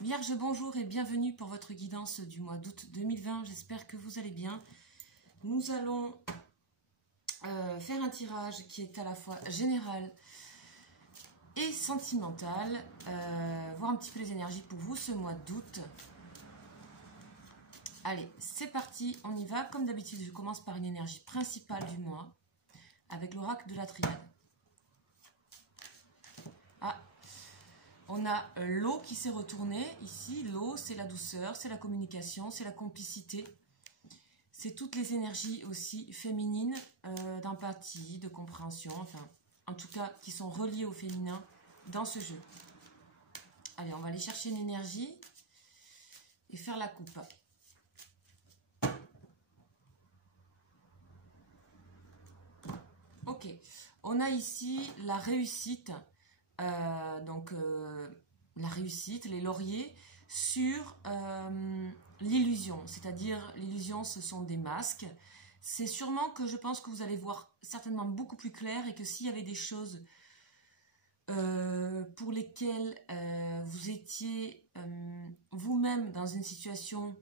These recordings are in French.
Vierge, bonjour et bienvenue pour votre guidance du mois d'août 2020. J'espère que vous allez bien. Nous allons faire un tirage qui est à la fois général et sentimental. Voir un petit peu les énergies pour vous ce mois d'août. Allez, c'est parti, on y va. Comme d'habitude, je commence par une énergie principale du mois avec l'oracle de la triade. On a l'eau qui s'est retournée ici. L'eau, c'est la douceur, c'est la communication, c'est la complicité. C'est toutes les énergies aussi féminines, d'empathie, de compréhension, enfin, en tout cas, qui sont reliées au féminin dans ce jeu. Allez, on va aller chercher une énergie et faire la coupe. Ok, on a ici la réussite. La réussite, les lauriers sur l'illusion, c'est-à-dire l'illusion ce sont des masques. C'est sûrement que je pense que vous allez voir certainement beaucoup plus clair et que s'il y avait des choses pour lesquelles vous étiez vous-même dans une situation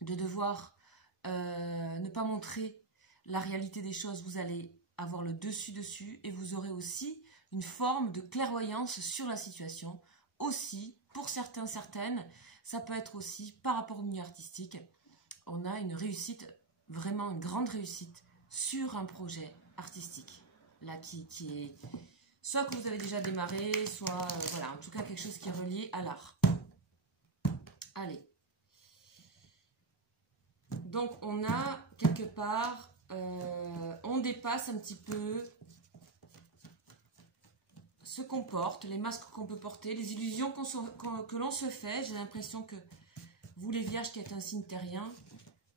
de devoir ne pas montrer la réalité des choses, vous allez avoir le dessus et vous aurez aussi une forme de clairvoyance sur la situation. Aussi, pour certains, certaines, ça peut être aussi par rapport au milieu artistique. On a une réussite, vraiment une grande réussite sur un projet artistique. Là, qui est soit que vous avez déjà démarré, soit, voilà, en tout cas quelque chose qui est relié à l'art. Allez. Donc, on a quelque part, on dépasse un petit peu ce qu'on porte, les masques qu'on peut porter, les illusions que l'on se fait. J'ai l'impression que vous les vierges qui êtes un signe terrien,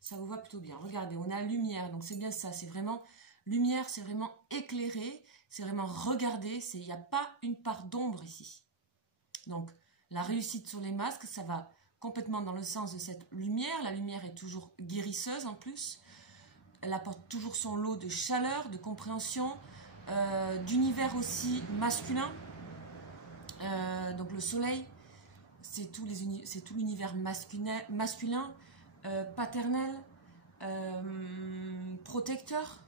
ça vous va plutôt bien. Regardez, on a lumière, donc c'est bien ça, c'est vraiment lumière, c'est vraiment éclairé, c'est vraiment regarder, il n'y a pas une part d'ombre ici. Donc la réussite sur les masques, ça va complètement dans le sens de cette lumière. La lumière est toujours guérisseuse en plus, elle apporte toujours son lot de chaleur, de compréhension, d'univers aussi masculin. Donc le soleil, c'est tout l'univers masculin, paternel, protecteur.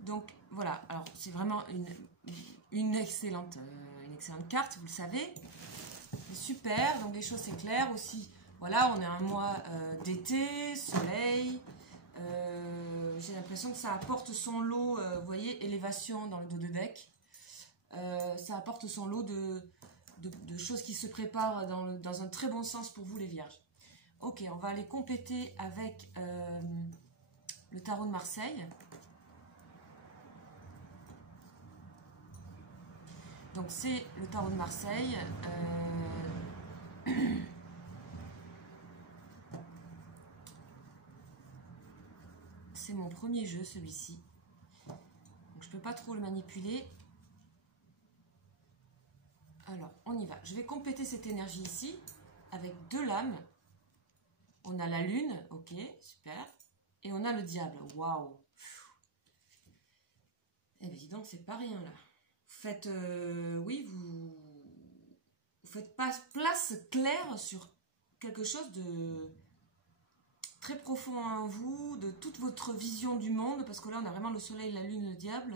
Donc voilà, alors c'est vraiment une excellente carte, vous le savez. Super, donc les choses c'est clair aussi. Voilà, on est un mois d'été, soleil. J'ai l'impression que ça apporte son lot, vous voyez, élévation dans le dos de deck. Ça apporte son lot de choses qui se préparent dans un très bon sens pour vous les vierges. Ok, on va aller compléter avec le tarot de Marseille. Donc c'est le tarot de Marseille. C'est mon premier jeu, celui-ci. Donc je peux pas trop le manipuler. Alors, on y va. Je vais compléter cette énergie ici avec deux lames. On a la lune, ok, super. Et on a le diable, waouh. Eh bien, dis donc, c'est pas rien là. Faites, oui, vous faites place claire sur quelque chose de très profond en vous, de toute votre vision du monde, parce que là, on a vraiment le soleil, la lune, le diable.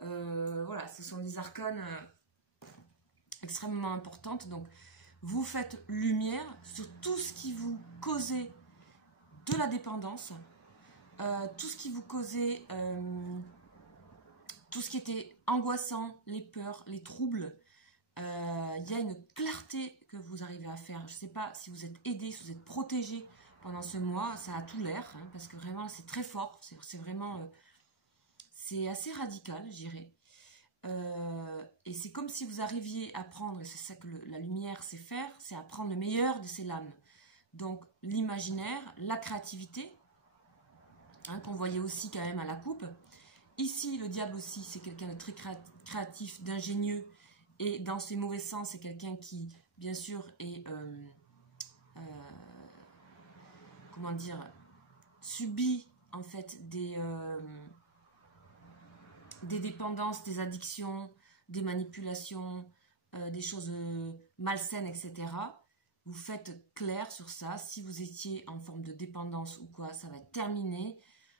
Voilà, ce sont des arcanes extrêmement importantes. Donc, vous faites lumière sur tout ce qui vous causait de la dépendance, tout ce qui vous causait, tout ce qui était angoissant, les peurs, les troubles. Il y a une clarté que vous arrivez à faire. Je ne sais pas si vous êtes aidé, si vous êtes protégé pendant ce mois. Ça a tout l'air, hein, parce que vraiment, c'est très fort. C'est vraiment... c'est assez radical, je dirais. Et c'est comme si vous arriviez à prendre, et c'est ça que la lumière sait faire, c'est à prendre le meilleur de ces lames. Donc l'imaginaire, la créativité, hein, qu'on voyait aussi quand même à la coupe. Ici, le diable aussi, c'est quelqu'un de très créatif, d'ingénieux, et dans ses mauvais sens, c'est quelqu'un qui, bien sûr, est, comment dire, subit en fait des dépendances, des addictions, des manipulations, des choses malsaines, etc. vous faites clair sur ça. Si vous étiez en forme de dépendance ou quoi, ça va être terminé.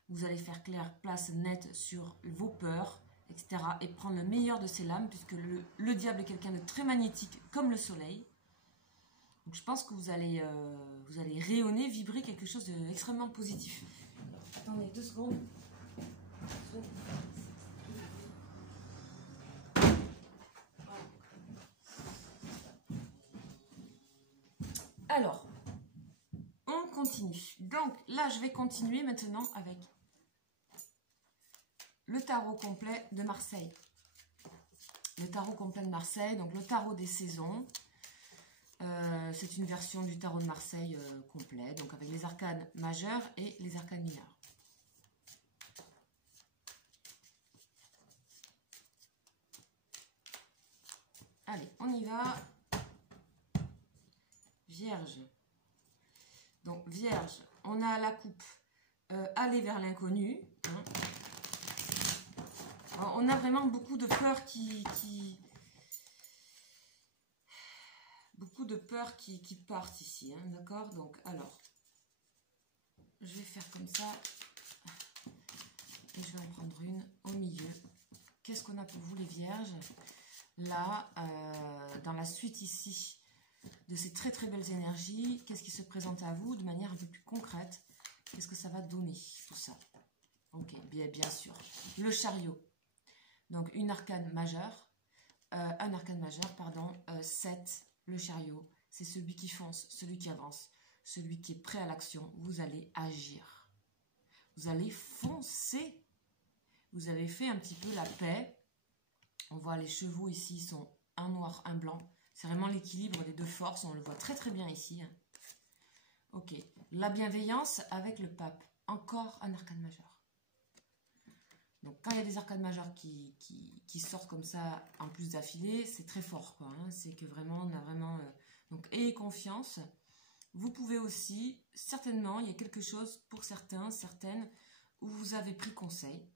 Vous allez faire clair, place nette sur vos peurs, etc. Et prendre le meilleur de ces lames, puisque le diable est quelqu'un de très magnétique, comme le soleil. Donc je pense que vous allez rayonner, vibrer quelque chose d'extrêmement positif. Alors, attendez 2 secondes. Alors, on continue. Donc là, je vais continuer maintenant avec le tarot complet de Marseille. Le tarot complet de Marseille, donc le tarot des saisons. C'est une version du tarot de Marseille complet, donc avec les arcanes majeurs et les arcanes mineurs. Allez, on y va. Vierge. Donc, Vierge, on a la coupe aller vers l'inconnu. Hein. On a vraiment beaucoup de peurs beaucoup de peurs qui partent ici, hein, d'accord? Donc, alors, je vais faire comme ça. Et je vais en prendre une au milieu. Qu'est-ce qu'on a pour vous, les Vierges? Là, dans la suite ici de ces très très belles énergies, qu'est-ce qui se présente à vous de manière un peu plus concrète? Qu'est-ce que ça va donner, tout ça? Ok, bien sûr. Le chariot. Donc, une arcane majeure. Un arcane majeur, pardon. 7, le chariot. C'est celui qui fonce, celui qui avance, celui qui est prêt à l'action. Vous allez agir. Vous allez foncer. Vous avez fait un petit peu la paix. On voit les chevaux ici, sont un noir, un blanc. C'est vraiment l'équilibre des deux forces. On le voit très très bien ici. Hein. Ok. La bienveillance avec le pape. Encore un arcane majeur. Donc quand il y a des arcades majeures qui sortent comme ça en plus d'affilée, c'est très fort, quoi. Hein. C'est que vraiment, on a vraiment... donc, ayez confiance. Vous pouvez aussi, certainement, il y a quelque chose pour certains, certaines, où vous avez pris conseil.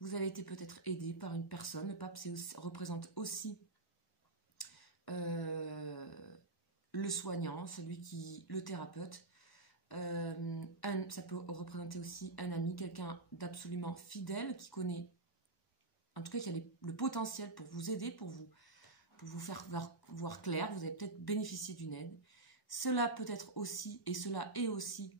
Vous avez été peut-être aidé par une personne. Le pape représente aussi le soignant, le thérapeute. Ça peut représenter aussi un ami, quelqu'un d'absolument fidèle qui connaît, en tout cas qui a le potentiel pour vous aider, pour vous faire voir clair. Vous avez peut-être bénéficié d'une aide. Cela peut être aussi, et cela est aussi,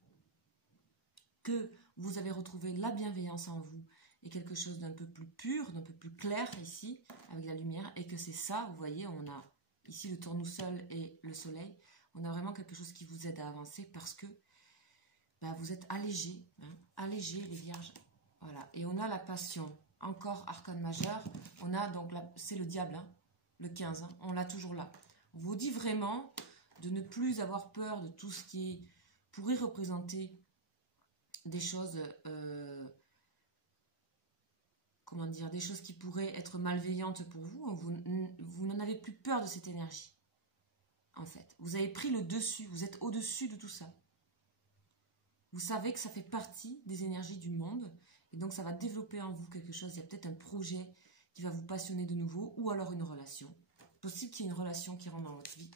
que vous avez retrouvé la bienveillance en vous et quelque chose d'un peu plus pur, d'un peu plus clair ici, avec la lumière, et que c'est ça, vous voyez, on a ici le tournesol et le soleil, on a vraiment quelque chose qui vous aide à avancer parce que vous êtes allégé, hein, allégé les vierges. Voilà. Et on a la passion, encore arcane majeur. On a donc, c'est le diable, hein, le 15, hein, on l'a toujours là. On vous dit vraiment de ne plus avoir peur de tout ce qui pourrait représenter des choses, comment dire, des choses qui pourraient être malveillantes pour vous. Vous n'en avez plus peur de cette énergie, en fait. Vous avez pris le dessus, vous êtes au-dessus de tout ça. Vous savez que ça fait partie des énergies du monde et donc ça va développer en vous quelque chose. Il y a peut-être un projet qui va vous passionner de nouveau ou alors une relation. Possible qu'il y ait une relation qui rentre dans votre vie.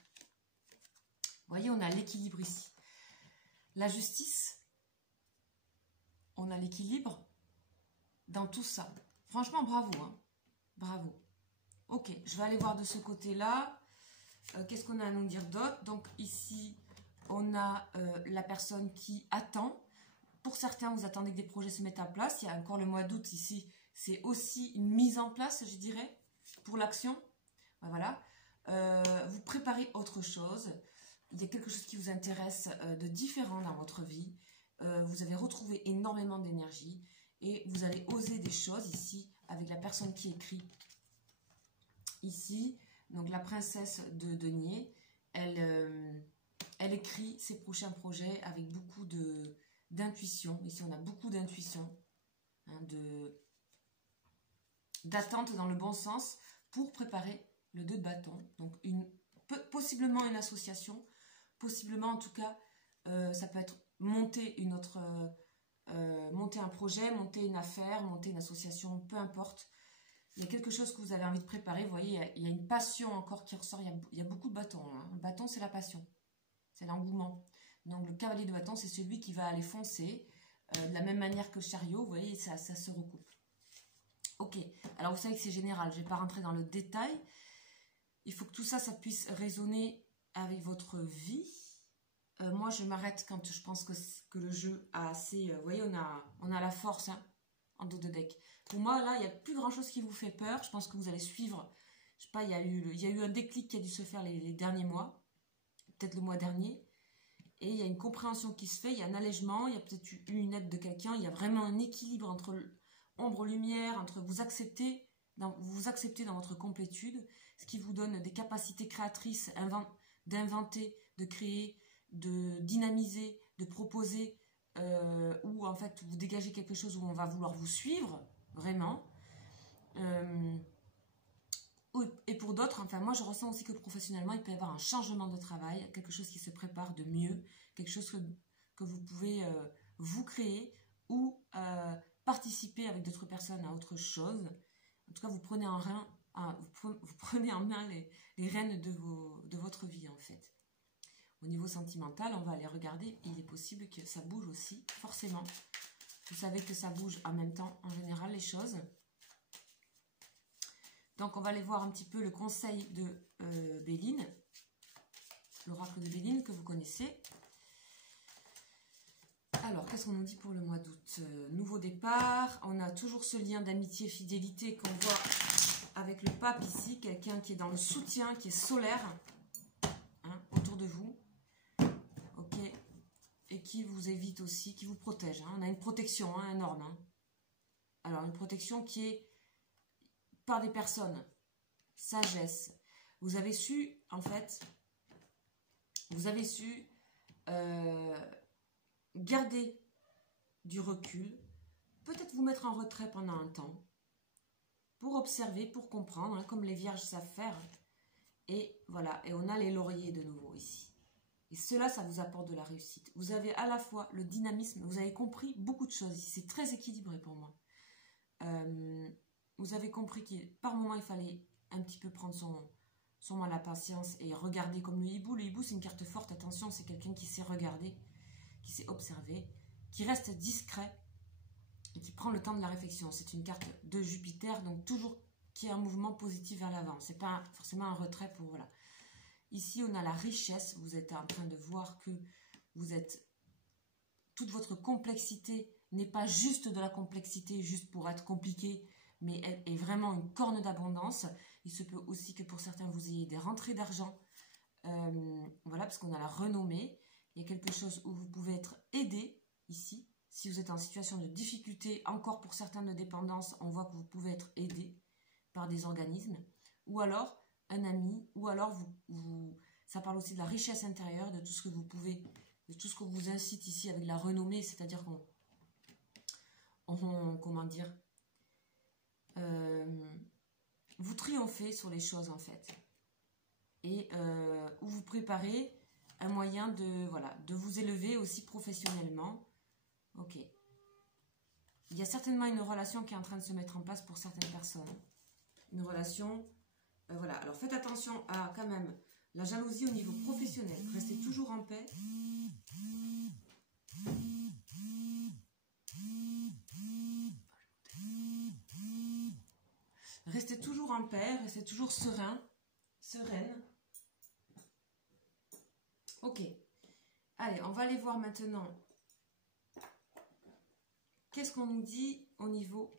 Vous voyez, on a l'équilibre ici. La justice, on a l'équilibre dans tout ça. Franchement, bravo. Hein. Bravo. Ok, je vais aller voir de ce côté-là. Qu'est-ce qu'on a à nous dire d'autre? Donc ici... on a la personne qui attend. Pour certains, vous attendez que des projets se mettent en place. Il y a encore le mois d'août ici. C'est aussi une mise en place, je dirais, pour l'action. Voilà. Vous préparez autre chose. Il y a quelque chose qui vous intéresse de différent dans votre vie. Vous avez retrouvé énormément d'énergie. Et vous allez oser des choses ici avec la personne qui écrit. Ici, donc la princesse de denier, elle écrit ses prochains projets avec beaucoup d'intuition. Ici, on a beaucoup d'intuition, hein, d'attente dans le bon sens pour préparer le 2 de bâton. Donc, possiblement une association, possiblement en tout cas, ça peut être monter monter un projet, monter une affaire, monter une association, peu importe. Il y a quelque chose que vous avez envie de préparer. Vous voyez, il y a une passion encore qui ressort. Il y a beaucoup de bâtons. Hein. Le bâton, c'est la passion. c'est l'engouement. Donc le cavalier de bâton, c'est celui qui va aller foncer, de la même manière que le chariot, vous voyez, ça se recoupe. Ok, alors vous savez que c'est général, je ne vais pas rentrer dans le détail. Il faut que tout ça, ça puisse résonner avec votre vie. Moi, je m'arrête quand je pense que le jeu a assez... vous voyez, on a la force hein, en dos de deck. Pour moi, là, il n'y a plus grand-chose qui vous fait peur. Je pense que vous allez suivre... Je sais pas, il y a eu un déclic qui a dû se faire les derniers mois. Peut-être le mois dernier. Et il y a une compréhension qui se fait, il y a un allègement, il y a peut-être eu une aide de quelqu'un. Il y a vraiment un équilibre entre ombre-lumière, entre vous accepter dans votre complétude, ce qui vous donne des capacités créatrices d'inventer, de créer, de dynamiser, de proposer, ou en fait vous dégagez quelque chose où on va vouloir vous suivre, vraiment. Et pour d'autres, enfin moi je ressens aussi que professionnellement il peut y avoir un changement de travail, quelque chose qui se prépare de mieux, quelque chose que vous pouvez vous créer ou participer avec d'autres personnes à autre chose. En tout cas vous prenez en main les rênes de votre vie en fait. Au niveau sentimental, on va aller regarder, il est possible que ça bouge aussi, forcément. Vous savez que ça bouge en même temps en général les choses. Donc, on va aller voir un petit peu le conseil de Béline, l'oracle de Béline que vous connaissez. Alors, qu'est-ce qu'on nous dit pour le mois d'août? Nouveau départ, on a toujours ce lien d'amitié, fidélité qu'on voit avec le pape ici, quelqu'un qui est dans le soutien, qui est solaire, hein, autour de vous, ok, et qui vous évite aussi, qui vous protège. Hein. On a une protection hein, énorme. Hein. Alors, une protection qui est par des personnes, sagesse. Vous avez su, en fait, garder du recul, peut-être vous mettre en retrait pendant un temps, pour observer, pour comprendre, hein, comme les vierges savent faire. Et voilà, et on a les lauriers de nouveau ici. Et cela, ça vous apporte de la réussite. Vous avez à la fois le dynamisme, vous avez compris beaucoup de choses ici, c'est très équilibré pour moi. Vous avez compris que par moment, il fallait un petit peu prendre son mal à patience et regarder comme le hibou. Le hibou, c'est une carte forte, attention, c'est quelqu'un qui sait regarder, qui sait observer, qui reste discret et qui prend le temps de la réflexion. C'est une carte de Jupiter, donc toujours qui a un mouvement positif vers l'avant. C'est pas forcément un retrait pour... Voilà. Ici, on a la richesse. Vous êtes en train de voir que vous êtes... Toute votre complexité n'est pas juste de la complexité, juste pour être compliqué, mais elle est vraiment une corne d'abondance. Il se peut aussi que pour certains, vous ayez des rentrées d'argent. Voilà, parce qu'on a la renommée. Il y a quelque chose où vous pouvez être aidé, ici. Si vous êtes en situation de difficulté, encore pour certains de dépendance, on voit que vous pouvez être aidé par des organismes. Ou alors, un ami, ou alors, ça parle aussi de la richesse intérieure, de tout ce que vous pouvez, de tout ce qu'on vous incite ici avec la renommée, c'est-à-dire comment dire, vous triomphez sur les choses en fait, et où vous préparez un moyen de vous élever aussi professionnellement. Ok, il y a certainement une relation qui est en train de se mettre en place pour certaines personnes, une relation, voilà, alors faites attention à quand même la jalousie au niveau professionnel, restez toujours en paix. Restez toujours en paix, restez toujours sereine. Ok. Allez, on va aller voir maintenant. Qu'est-ce qu'on nous dit au niveau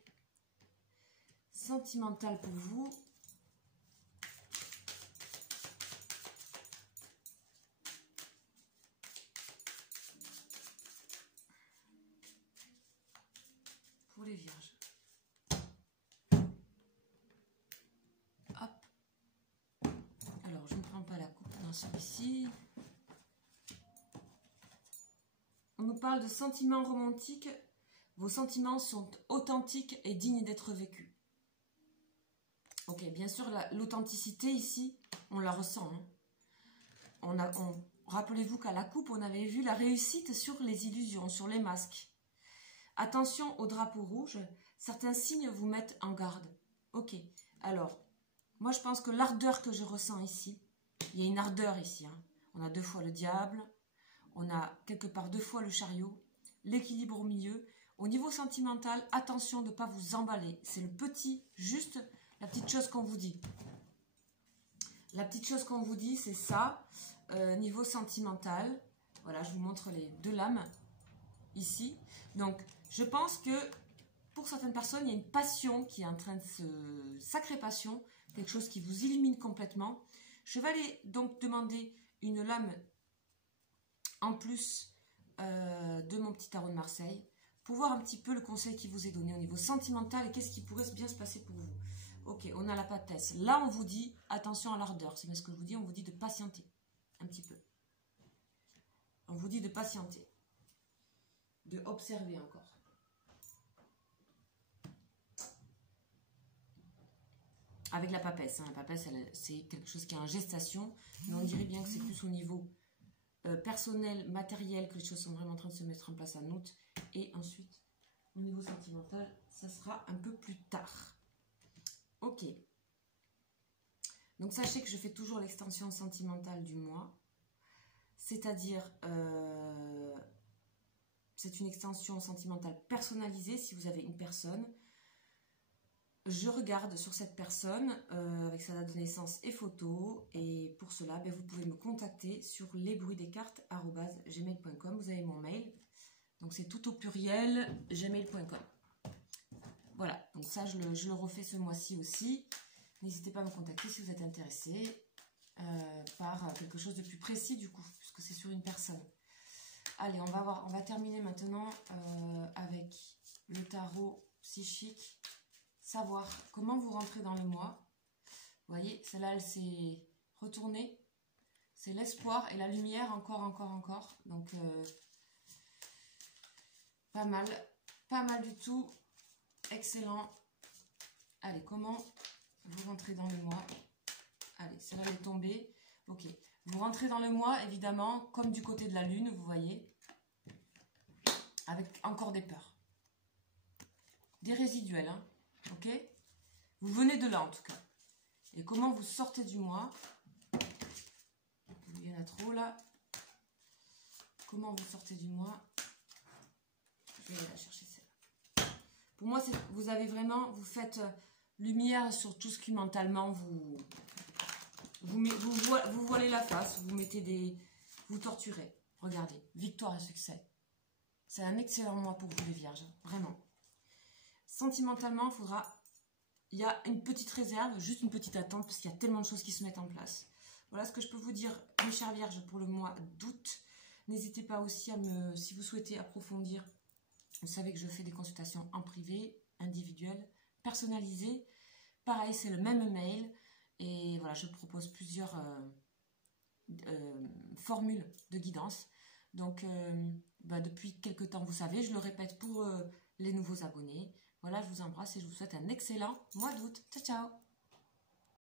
sentimental pour vous? Pour les vierges. Hop. Alors, je ne prends pas la coupe dans celui-ci. On nous parle de sentiments romantiques. Vos sentiments sont authentiques et dignes d'être vécus. Ok, bien sûr, l'authenticité ici, on la ressent. Hein. Rappelez-vous qu'à la coupe, on avait vu la réussite sur les illusions, sur les masques. Attention au drapeau rouge, certains signes vous mettent en garde. Ok, alors, moi je pense que l'ardeur que je ressens ici, il y a une ardeur ici. Hein. On a 2 fois le diable. On a quelque part 2 fois le chariot. L'équilibre au milieu. Au niveau sentimental, attention de ne pas vous emballer. C'est le petit, juste la petite chose qu'on vous dit. La petite chose qu'on vous dit, c'est ça. Niveau sentimental, voilà, je vous montre les 2 lames ici. Donc, je pense que pour certaines personnes, il y a une passion qui est en train de se... Sacrée passion, quelque chose qui vous illumine complètement. Je vais aller donc demander une lame en plus de mon petit tarot de Marseille pour voir un petit peu le conseil qui vous est donné au niveau sentimental et qu'est-ce qui pourrait bien se passer pour vous. Ok, on a la papesse. Là, on vous dit, attention à l'ardeur. C'est bien ce que je vous dis, on vous dit de patienter un petit peu. On vous dit de patienter. De observer encore. Avec la papesse. Hein. La papesse, c'est quelque chose qui est en gestation. Mais on dirait bien que c'est plus au niveau personnel, matériel, que les choses sont vraiment en train de se mettre en place en août. Et ensuite, au niveau sentimental, ça sera un peu plus tard. Ok. Donc, sachez que je fais toujours l'extension sentimentale du mois. C'est-à-dire, c'est une extension sentimentale personnalisée. Si vous avez une personne, je regarde sur cette personne avec sa date de naissance et photo. Et pour cela, ben, vous pouvez me contacter sur lesbruitsdescartes@gmail.com. Vous avez mon mail. Donc, c'est tout au pluriel, gmail.com. Voilà, donc ça, je le refais ce mois-ci aussi. N'hésitez pas à me contacter si vous êtes intéressé par quelque chose de plus précis du coup, puisque c'est sur une personne. Allez, on va terminer maintenant avec le tarot psychique. Savoir comment vous rentrez dans le mois. Vous voyez, celle-là, elle s'est retournée. C'est l'espoir et la lumière, encore. Donc, pas mal du tout. Excellent. Allez, comment vous rentrez dans le mois? Allez, celle-là elle est tombée. Ok. Vous rentrez dans le mois, évidemment, comme du côté de la lune, vous voyez. Avec encore des peurs. Des résiduels, hein. Ok? Vous venez de là, en tout cas. Et comment vous sortez du mois? Il y en a trop, là. Comment vous sortez du mois? Je vais aller la chercher celle-là. Pour moi, vous avez vraiment, vous faites lumière sur tout ce qui mentalement vous voilez la face, vous mettez vous torturez. Regardez, victoire et succès. C'est un excellent mois pour vous les vierges, vraiment. Sentimentalement, il y a une petite réserve, juste une petite attente, parce qu'il y a tellement de choses qui se mettent en place. Voilà ce que je peux vous dire, mes chères vierges, pour le mois d'août. N'hésitez pas aussi si vous souhaitez approfondir, vous savez que je fais des consultations en privé, individuelles, personnalisées. Pareil, c'est le même mail. Et voilà, je propose plusieurs formules de guidance. Donc, depuis quelques temps, vous savez, je le répète pour les nouveaux abonnés. Voilà, je vous embrasse et je vous souhaite un excellent mois d'août. Ciao, ciao!